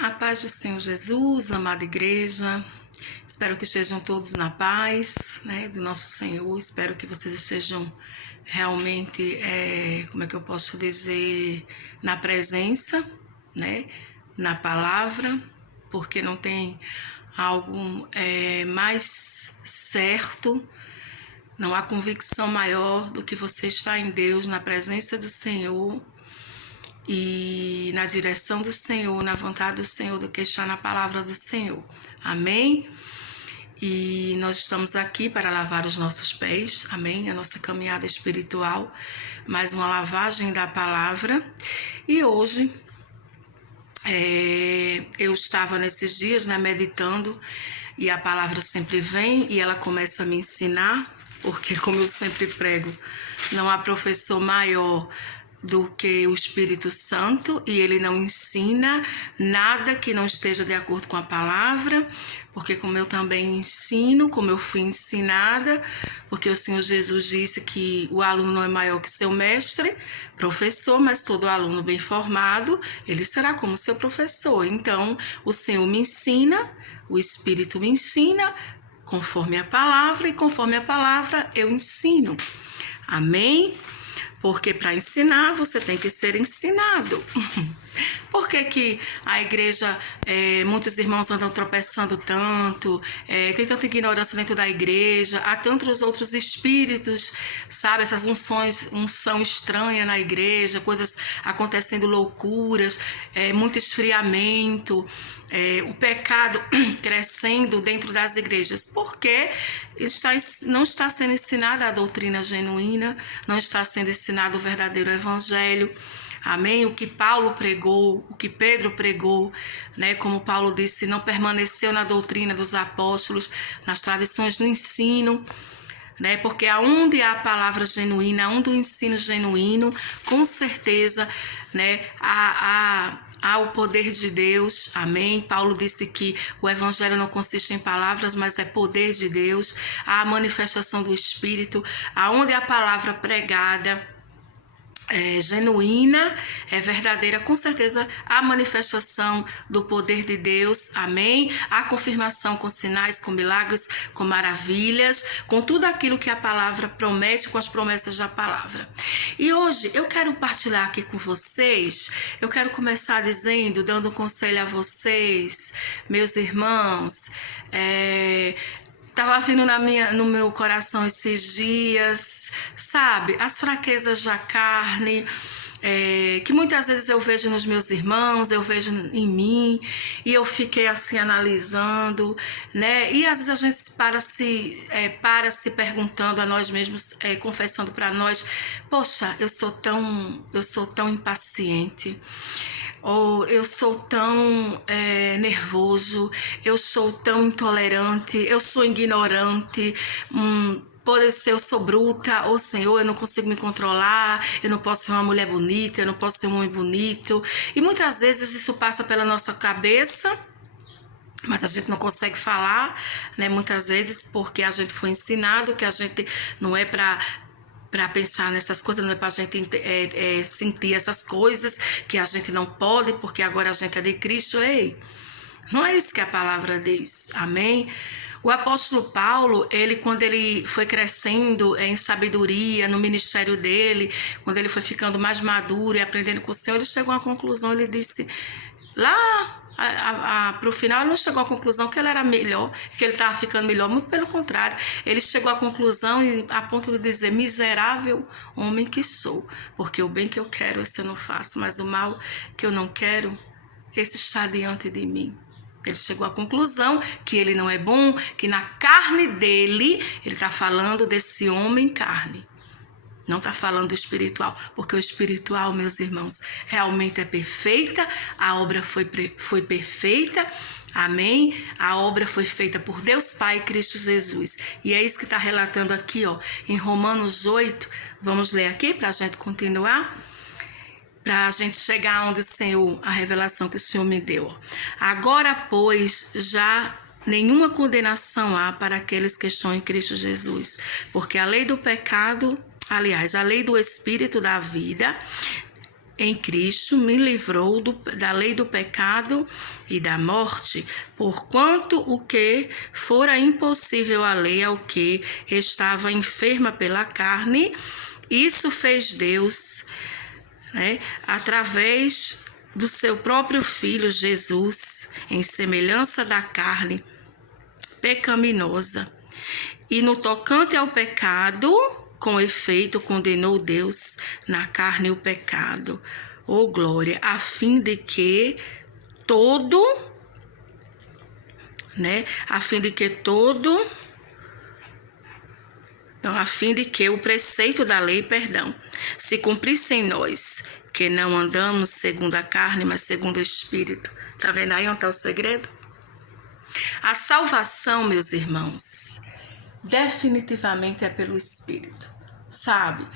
A paz do Senhor Jesus, amada igreja, espero que estejam todos na paz, do nosso Senhor. Espero que vocês estejam realmente, como é que eu posso dizer, na presença, na palavra, porque não tem algo mais certo, não há convicção maior do que você estar em Deus, na presença do Senhor, e na direção do Senhor, na vontade do Senhor, do que está na palavra do Senhor. Amém? E nós estamos aqui para lavar os nossos pés, amém? A nossa caminhada espiritual, mais uma lavagem da palavra. E hoje, eu estava nesses dias, meditando, e a palavra sempre vem e ela começa a me ensinar, porque como eu sempre prego, não há professor maior do que o Espírito Santo, e ele não ensina nada que não esteja de acordo com a palavra, porque como eu também ensino, como eu fui ensinada, porque o Senhor Jesus disse que o aluno não é maior que seu mestre, professor, mas todo aluno bem formado, ele será como seu professor. Então, o Senhor me ensina, o Espírito me ensina, conforme a palavra, e conforme a palavra eu ensino. Amém? Porque para ensinar, você tem que ser ensinado. Por que a igreja, muitos irmãos andam tropeçando tanto, tem tanta ignorância dentro da igreja, há tantos outros espíritos, sabe? Essas unção estranha na igreja, coisas acontecendo, loucuras, muito esfriamento, o pecado crescendo dentro das igrejas. Porque não está sendo ensinada a doutrina genuína, não está sendo ensinado o verdadeiro evangelho. Amém? O que Paulo pregou, o que Pedro pregou, como Paulo disse, não permaneceu na doutrina dos apóstolos, nas tradições do ensino, porque aonde há a palavra genuína, aonde o ensino genuíno, com certeza, há o poder de Deus. Amém? Paulo disse que o evangelho não consiste em palavras, mas é poder de Deus. Há a manifestação do Espírito, aonde a palavra pregada genuína, verdadeira, com certeza a manifestação do poder de Deus, amém? A confirmação com sinais, com milagres, com maravilhas, com tudo aquilo que a palavra promete, com as promessas da palavra. E hoje eu quero partilhar aqui com vocês, eu quero começar dando um conselho a vocês, meus irmãos. Estava vindo no meu coração esses dias, sabe, as fraquezas da carne, que muitas vezes eu vejo nos meus irmãos, eu vejo em mim, e eu fiquei assim analisando, e às vezes a gente para se perguntando a nós mesmos, confessando para nós, poxa, eu sou tão impaciente, ou eu sou tão nervoso, eu sou tão intolerante, eu sou ignorante, pode ser eu sou bruta, ou Senhor, eu não consigo me controlar, eu não posso ser uma mulher bonita, eu não posso ser um homem bonito. E muitas vezes isso passa pela nossa cabeça, mas a gente não consegue falar, muitas vezes porque a gente foi ensinado que a gente não é para pensar nessas coisas, não é para a gente sentir essas coisas, que a gente não pode, porque agora a gente é de Cristo. Ei, não é isso que a palavra diz, amém? O apóstolo Paulo, quando ele foi crescendo em sabedoria no ministério dele, quando ele foi ficando mais maduro e aprendendo com o Senhor, ele chegou a uma conclusão, ele disse, para o final, ele não chegou à conclusão que ele era melhor, que ele estava ficando melhor, muito pelo contrário, ele chegou à conclusão a ponto de dizer, miserável homem que sou, porque o bem que eu quero, esse eu não faço, mas o mal que eu não quero, esse está diante de mim. Ele chegou à conclusão que ele não é bom, que na carne dele, ele está falando desse homem carne. Não está falando do espiritual, porque o espiritual, meus irmãos, realmente é perfeita, a obra foi perfeita, amém? A obra foi feita por Deus Pai e Cristo Jesus. E é isso que está relatando aqui, em Romanos 8, vamos ler aqui para a gente continuar, para a gente chegar onde o Senhor, a revelação que o Senhor me deu. Agora, pois, já nenhuma condenação há para aqueles que estão em Cristo Jesus, porque a lei do pecado, aliás, a lei do Espírito da vida em Cristo me livrou da lei do pecado e da morte, porquanto o que fora impossível à lei ao que estava enferma pela carne, isso fez Deus, através do seu próprio Filho Jesus, em semelhança da carne pecaminosa. E no tocante ao pecado, com efeito, condenou Deus na carne o pecado. Oh, glória! A fim de que o preceito da lei, se cumprisse em nós, que não andamos segundo a carne, mas segundo o Espírito. Tá vendo aí onde está o segredo? A salvação, meus irmãos, definitivamente é pelo Espírito, sabe?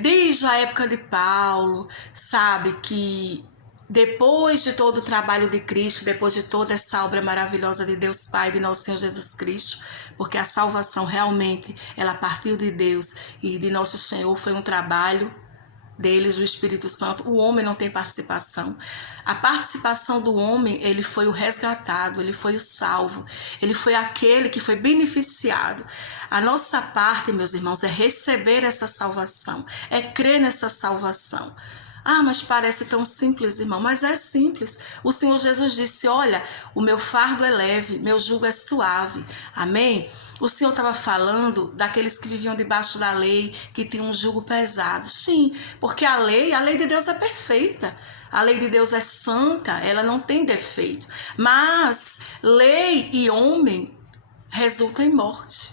Desde a época de Paulo, sabe que depois de todo o trabalho de Cristo, depois de toda essa obra maravilhosa de Deus Pai, de nosso Senhor Jesus Cristo, porque a salvação realmente, ela partiu de Deus e de nosso Senhor, foi um trabalho deles, o Espírito Santo. O homem não tem participação. A participação do homem, ele foi o resgatado, ele foi o salvo, ele foi aquele que foi beneficiado. A nossa parte, meus irmãos, é receber essa salvação, é crer nessa salvação. Ah, mas parece tão simples, irmão, mas é simples. O Senhor Jesus disse, olha, o meu fardo é leve, meu jugo é suave. Amém? O Senhor estava falando daqueles que viviam debaixo da lei, que tinham um jugo pesado. Sim, porque a lei de Deus é perfeita. A lei de Deus é santa, ela não tem defeito. Mas lei e homem resultam em morte.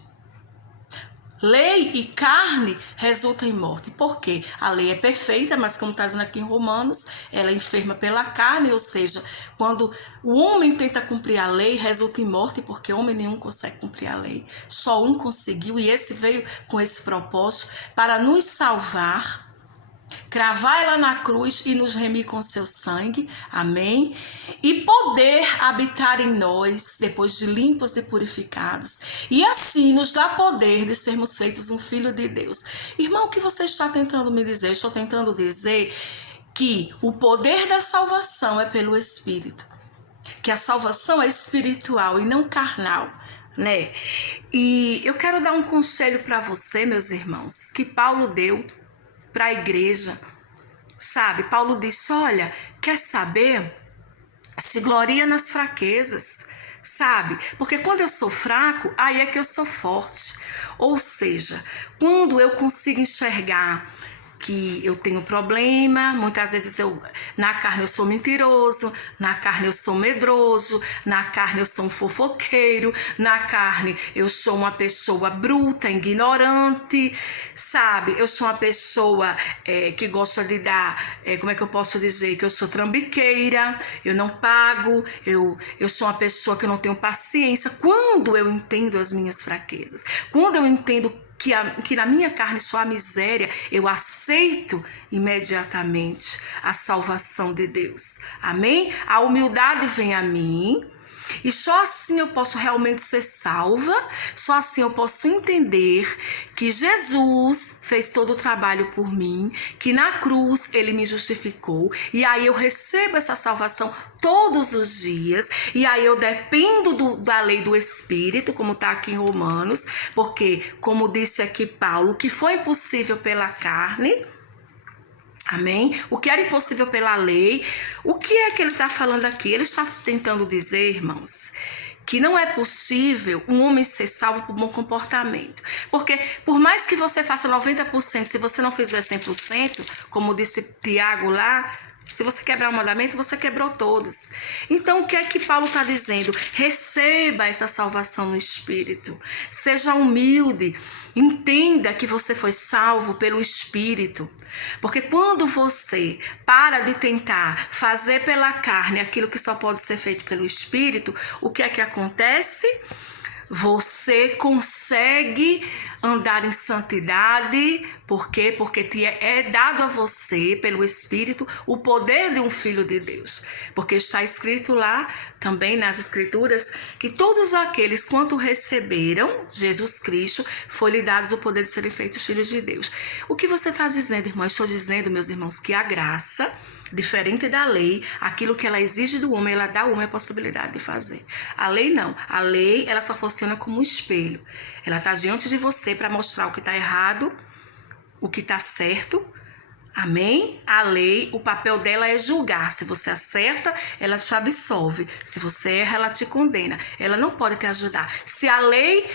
Lei e carne resultam em morte. Por quê? A lei é perfeita, mas como está dizendo aqui em Romanos, ela é enferma pela carne, ou seja, quando o homem tenta cumprir a lei, resulta em morte, porque homem nenhum consegue cumprir a lei. Só um conseguiu, e esse veio com esse propósito para nos salvar, cravar ela na cruz e nos remir com seu sangue, amém? E poder habitar em nós, depois de limpos e purificados, e assim nos dá poder de sermos feitos um filho de Deus. Irmão, o que você está tentando me dizer? Eu estou tentando dizer que o poder da salvação é pelo Espírito, que a salvação é espiritual e não carnal, né? E eu quero dar um conselho para você, meus irmãos, que Paulo deu para a igreja, sabe? Paulo disse, olha, quer saber? Se gloria nas fraquezas, sabe? Porque quando eu sou fraco, aí é que eu sou forte. Ou seja, quando eu consigo enxergar que eu tenho problema, muitas vezes na carne eu sou mentiroso, na carne eu sou medroso, na carne eu sou um fofoqueiro, na carne eu sou uma pessoa bruta, ignorante, sabe? Eu sou uma pessoa que gosta de dar, como é que eu posso dizer? Que eu sou trambiqueira, eu não pago, eu sou uma pessoa que eu não tenho paciência. Quando eu entendo as minhas fraquezas, quando eu entendo que na minha carne só há miséria, eu aceito imediatamente a salvação de Deus. Amém? A humildade vem a mim. E só assim eu posso realmente ser salva, só assim eu posso entender que Jesus fez todo o trabalho por mim, que na cruz ele me justificou, e aí eu recebo essa salvação todos os dias, e aí eu dependo da lei do Espírito, como está aqui em Romanos, porque, como disse aqui Paulo, o que foi impossível pela carne, amém? O que era impossível pela lei, o que é que ele está falando aqui? Ele está tentando dizer, irmãos, que não é possível um homem ser salvo por bom comportamento. Porque por mais que você faça 90%, se você não fizer 100%, como disse Tiago lá, se você quebrar o mandamento, você quebrou todos. Então, o que é que Paulo está dizendo? Receba essa salvação no Espírito. Seja humilde. Entenda que você foi salvo pelo Espírito. Porque quando você para de tentar fazer pela carne aquilo que só pode ser feito pelo Espírito, o que é que acontece? Você consegue andar em santidade, por quê? Porque é dado a você, pelo Espírito, o poder de um filho de Deus. Porque está escrito lá, também nas Escrituras, que todos aqueles quanto receberam Jesus Cristo, foi-lhe dados o poder de serem feitos filhos de Deus. O que você está dizendo, irmão? Eu estou dizendo, meus irmãos, que a graça, diferente da lei, aquilo que ela exige do homem, ela dá ao homem a possibilidade de fazer. A lei não. A lei, ela só funciona como um espelho. Ela está diante de você para mostrar o que está errado, o que está certo. Amém? A lei, o papel dela é julgar. Se você acerta, ela te absolve. Se você erra, ela te condena. Ela não pode te ajudar. Se a lei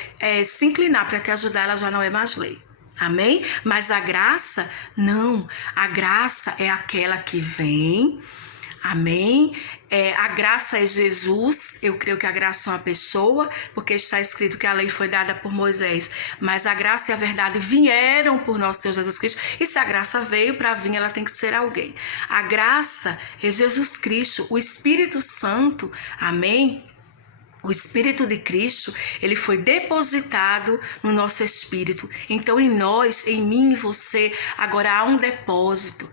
se inclinar para te ajudar, ela já não é mais lei. Amém? Mas a graça, não. A graça é aquela que vem. Amém? A graça é Jesus. Eu creio que a graça é uma pessoa, porque está escrito que a lei foi dada por Moisés, mas a graça e a verdade vieram por nosso Senhor Jesus Cristo. E se a graça veio para vir, ela tem que ser alguém. A graça é Jesus Cristo, o Espírito Santo. Amém? O Espírito de Cristo, ele foi depositado no nosso espírito. Então, em nós, em mim e você, agora há um depósito.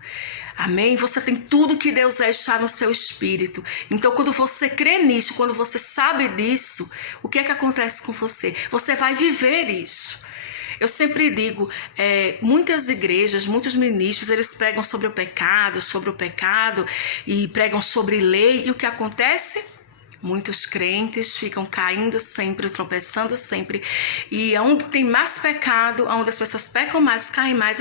Amém? Você tem tudo que Deus está no seu espírito. Então, quando você crê nisso, quando você sabe disso, o que é que acontece com você? Você vai viver isso. Eu sempre digo, muitas igrejas, muitos ministros, eles pregam sobre o pecado e pregam sobre lei. E o que acontece? Muitos crentes ficam caindo sempre, tropeçando sempre. E onde tem mais pecado, onde as pessoas pecam mais, caem mais,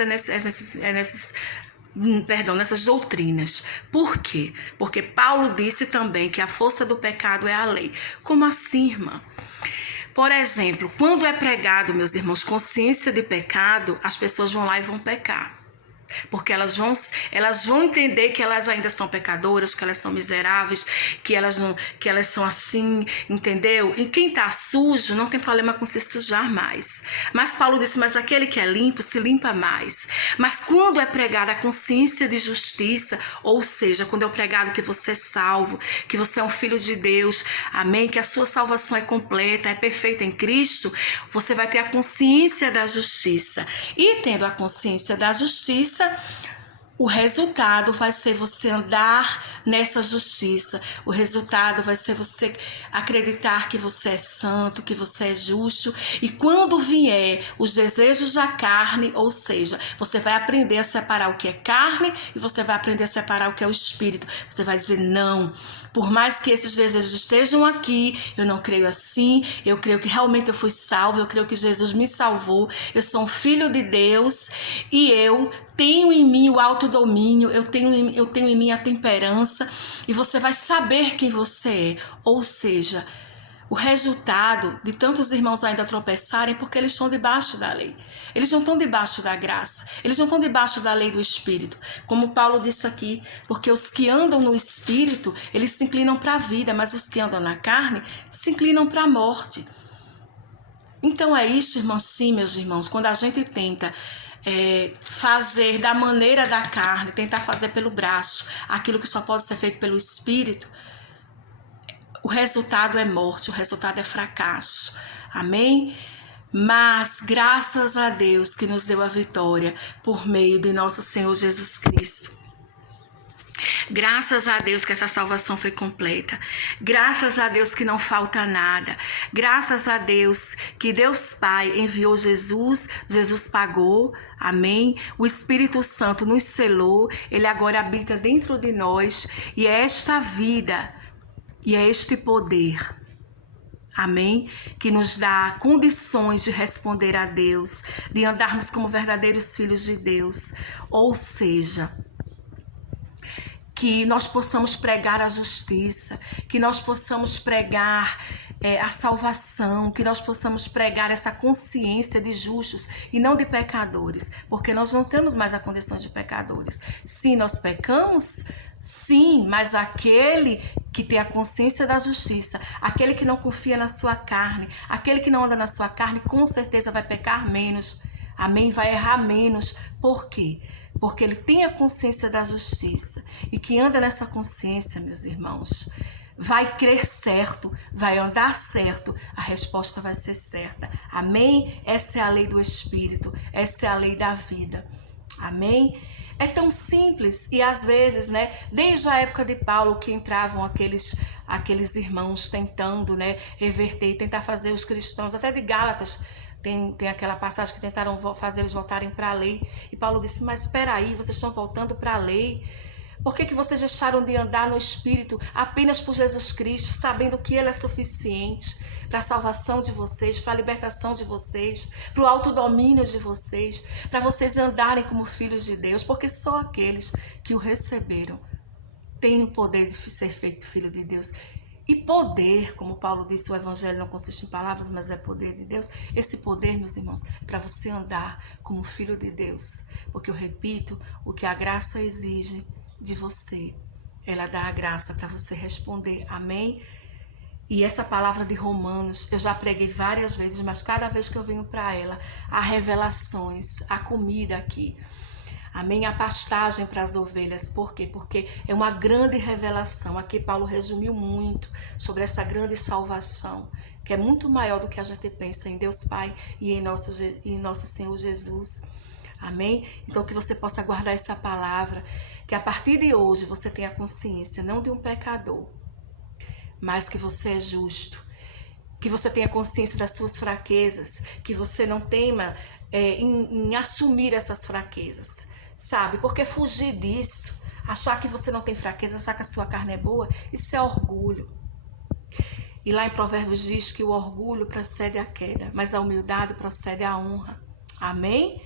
nessas doutrinas. Por quê? Porque Paulo disse também que a força do pecado é a lei. Como assim, irmã? Por exemplo, quando é pregado, meus irmãos, consciência de pecado, as pessoas vão lá e vão pecar. Porque elas vão entender que elas ainda são pecadoras, que elas são miseráveis, que elas são assim, entendeu? E quem está sujo não tem problema com se sujar mais. Mas Paulo disse, mas aquele que é limpo se limpa mais. Mas quando é pregada a consciência de justiça, ou seja, quando é pregado que você é salvo, que você é um filho de Deus, amém? Que a sua salvação é completa, é perfeita em Cristo, você vai ter a consciência da justiça. E tendo a consciência da justiça, o resultado vai ser você andar nessa justiça. O resultado vai ser você acreditar que você é santo, que você é justo. E quando vier os desejos da carne, ou seja, você vai aprender a separar o que é carne e você vai aprender a separar o que é o espírito. Você vai dizer, não, por mais que esses desejos estejam aqui, eu não creio assim. Eu creio que realmente eu fui salvo, eu creio que Jesus me salvou. Eu sou um filho de Deus e eu tenho em mim o autodomínio, eu tenho em mim a temperança, e você vai saber quem você é. Ou seja, o resultado de tantos irmãos ainda tropeçarem porque eles estão debaixo da lei. Eles não estão debaixo da graça. Eles não estão debaixo da lei do Espírito. Como Paulo disse aqui, porque os que andam no Espírito, eles se inclinam para a vida, mas os que andam na carne se inclinam para a morte. Então é isso, irmãos, sim, meus irmãos, quando a gente tenta fazer da maneira da carne, tentar fazer pelo braço, aquilo que só pode ser feito pelo Espírito, o resultado é morte, o resultado é fracasso. Amém? Mas graças a Deus que nos deu a vitória por meio de nosso Senhor Jesus Cristo. Graças a Deus que essa salvação foi completa. Graças a Deus que não falta nada. Graças a Deus que Deus Pai enviou Jesus, Jesus pagou, amém? O Espírito Santo nos selou, ele agora habita dentro de nós e é esta vida e é este poder, amém? Que nos dá condições de responder a Deus, de andarmos como verdadeiros filhos de Deus, ou seja, que nós possamos pregar a justiça, que nós possamos pregar a salvação, que nós possamos pregar essa consciência de justos e não de pecadores, porque nós não temos mais a condição de pecadores. Sim, nós pecamos, sim, mas aquele que tem a consciência da justiça, aquele que não confia na sua carne, aquele que não anda na sua carne, com certeza vai pecar menos, amém? Vai errar menos. Por quê? Porque ele tem a consciência da justiça. E quem anda nessa consciência, meus irmãos, vai crer certo, vai andar certo, a resposta vai ser certa. Amém? Essa é a lei do Espírito, essa é a lei da vida. Amém? É tão simples e às vezes, né, desde a época de Paulo que entravam aqueles irmãos tentando, né, reverter e tentar fazer os cristãos, até de Gálatas, tem aquela passagem que tentaram fazer eles voltarem para a lei. E Paulo disse, mas espera aí, vocês estão voltando para a lei? Por que vocês deixaram de andar no Espírito apenas por Jesus Cristo, sabendo que Ele é suficiente para a salvação de vocês, para a libertação de vocês, para o autodomínio de vocês, para vocês andarem como filhos de Deus? Porque só aqueles que o receberam têm o poder de ser feito filho de Deus. E poder, como Paulo disse, o evangelho não consiste em palavras, mas é poder de Deus. Esse poder, meus irmãos, é para você andar como filho de Deus. Porque eu repito, o que a graça exige de você, ela dá a graça para você responder. Amém? E essa palavra de Romanos, eu já preguei várias vezes, mas cada vez que eu venho para ela, há revelações, há comida aqui. Amém? A pastagem para as ovelhas. Por quê? Porque é uma grande revelação. Aqui Paulo resumiu muito sobre essa grande salvação, que é muito maior do que a gente pensa em Deus Pai e em nosso Senhor Jesus. Amém? Então que você possa guardar essa palavra, que a partir de hoje você tenha consciência, não de um pecador, mas que você é justo, que você tenha consciência das suas fraquezas, que você não tema em assumir essas fraquezas, sabe? Porque fugir disso, achar que você não tem fraqueza, achar que a sua carne é boa, isso é orgulho. E lá em Provérbios diz que o orgulho precede a queda, mas a humildade procede a honra. Amém?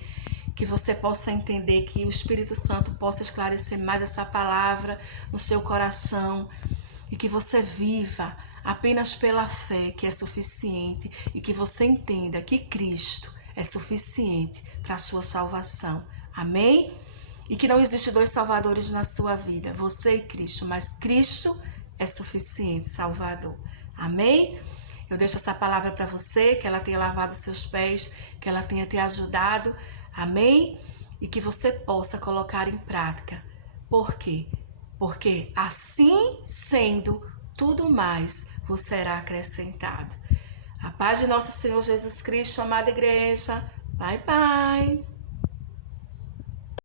Que você possa entender, que o Espírito Santo possa esclarecer mais essa palavra no seu coração e que você viva apenas pela fé, que é suficiente, e que você entenda que Cristo é suficiente para a sua salvação. Amém? E que não existe dois salvadores na sua vida, você e Cristo, mas Cristo é suficiente salvador. Amém? Eu deixo essa palavra para você, que ela tenha lavado seus pés, que ela tenha te ajudado. Amém? E que você possa colocar em prática. Por quê? Porque assim sendo, tudo mais vos será acrescentado. A paz de nosso Senhor Jesus Cristo, amada igreja. Bye, bye.